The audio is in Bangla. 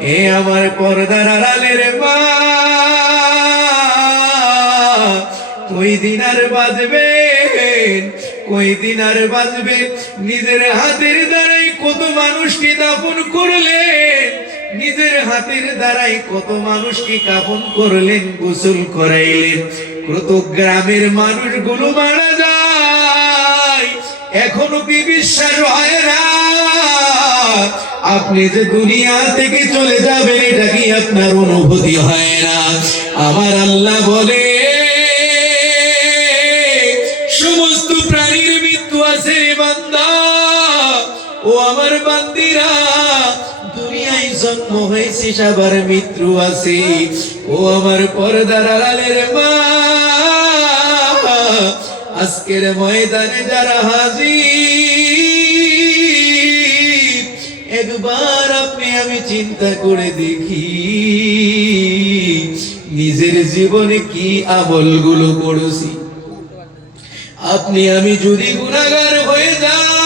এ আমার পর্দার আড়ালের মা, কই দিন আর বাঁচবেন, কই দিন আর বাঁচবেন? নিজের হাতের দ্বারাই কত মানুষকে দাফন করলেন, নিজের হাতের দ্বারাই কত মানুষকে কাফন করলেন, গোসল করাইলেন, কত গ্রামের মানুষগুলো মারা যায়, এখনো কি বিশ্বাস হয় না? আপনি যে দুনিয়া থেকে চলে যাবেন, এটা কি আপনার অনুভূতি হয় না? আমার আল্লাহ বলে সমস্ত প্রাণীর মৃত্যু আছে বান্দা, ও আমার বান্দিরা, দুনিয়ায় জন্ম হয়েছে সবার মৃত্যু আছে। ও আমার পর্দার আড়ালের মা, আজকের ময়দানে যারা হাজির, একবার আপনি আমি চিন্তা করে দেখি নিজের জীবনে কি আমলগুলো করেছি। আপনি আমি যদি গুনাহগার হয়ে যাই,